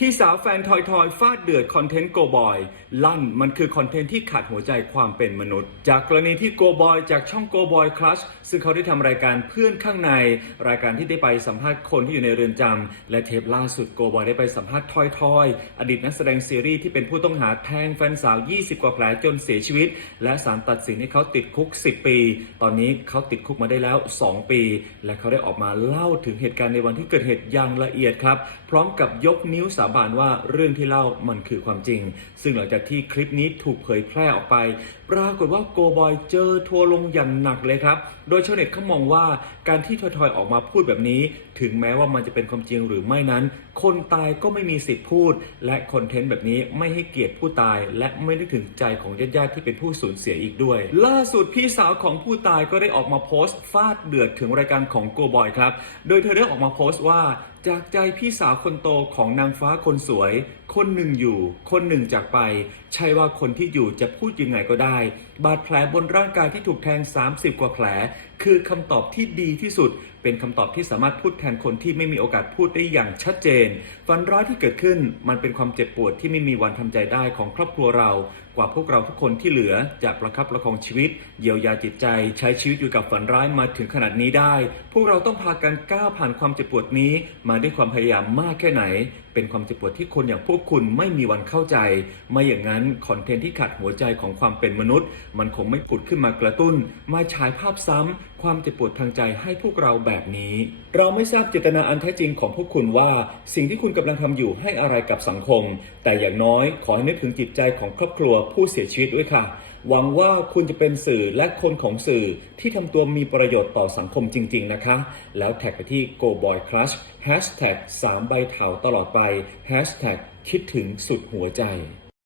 พี่สาวแฟนทอยทอยฟาดเดือดคอนเทนต์โกบอย ลั่นมันคือคอนเทนต์ที่ขาดหัวใจความเป็นมนุษย์ จากกรณีที่โกบอยจากช่องโกบอยคลัชซึ่งเขาได้ทำรายการเพื่อนข้างใน รายการที่ได้ไปสัมภาษณ์คนที่อยู่ในเรือนจำและเทปล่าสุดโกบอยได้ไปสัมภาษณ์ทอยทอยอดีตนักแสดงซีรีส์ที่เป็นผู้ต้องหาแทงแฟนสาว 20 กว่าแผลจนเสียชีวิต และศาลตัดสินให้เขาติดคุก 10 ปี ตอนนี้เขาติดคุกมาได้แล้ว 2 ปี และเขาได้ออกมาเล่าถึงเหตุการณ์ในวันที่เกิดเหตุอย่างละเอียดครับ พร้อมกับยกนิ้วสาวบานว่าเรื่องที่เล่ามันคือความจริง ซึ่งหลังจากที่คลิปนี้ถูกเผยแพร่ออกไป ปรากฏว่าโกบอยเจอทัวลงอย่างหนักเลยครับ โดยชาวเน็ตเขามองว่าการที่ทอยๆออกมาพูดแบบนี้ ถึงแม้ว่ามันจะเป็นความจริงหรือไม่นั้น คนตายก็ไม่มีสิทธิ์พูด และคอนเทนต์แบบนี้ไม่ให้เกียรติผู้ตาย และไม่นึกถึงใจของญาติๆที่เป็นผู้สูญเสียอีกด้วย ล่าสุดพี่สาวของผู้ตายก็ได้ออกมาโพสต์ฟาดเดือดถึงรายการของโกบอยครับ โดยเธอได้ออกมาโพสต์ว่าจากใจพี่สาวคนโตของนางฟ้าคนสวยคนหนึ่งอยู่ คนหนึ่งจากไป ใช่ว่าคนที่อยู่จะพูดยังไงก็ได้ บาดแผลบนร่างกายที่ถูกแทง 30 กว่าแผล คือคำตอบที่ดีที่สุด เป็นคำตอบที่สามารถพูดแทนคนที่ไม่มีโอกาสพูดได้อย่างชัดเจน ฝันร้ายที่เกิดขึ้น มันเป็นความเจ็บปวดที่ไม่มีวันทำใจได้ของครอบครัวเรา กว่าพวกเราทุกคนที่เหลือจะประคับประคองชีวิต เยียวยาจิตใจ ใช้ชีวิตอยู่กับฝันร้ายมาถึงขนาดนี้ได้ พวกเราต้องพากันก้าวผ่านความเจ็บปวดนี้ มาด้วยความพยายามมากแค่ไหน เป็นความเจ็บปวดที่คนอย่างพวกคุณไม่มีวันเข้าใจ ไม่อย่างนั้นคอนเทนต์ที่ขัดหัวใจของความเป็นมนุษย์ มันคงไม่ผุดขึ้นมากระตุ้น มาฉายภาพซ้ำความเจ็บปวดทางใจให้พวกเราแบบนี้ เราไม่ทราบเจตนาอันแท้จริงของพวกคุณว่า สิ่งที่คุณกำลังทำอยู่ให้อะไรกับสังคม แต่อย่างน้อยขอให้นึกถึงจิตใจของครอบครัวผู้เสียชีวิตด้วยค่ะ หวังว่าคุณจะเป็นสื่อและคนของสื่อที่ทำตัวมีประโยชน์ต่อสังคมจริง ๆ นะคะ แล้วแท็กไปที่ Go Boy Crush Hashtag 3ใบเถาตลอดไป Hashtag คิดถึงสุดหัวใจ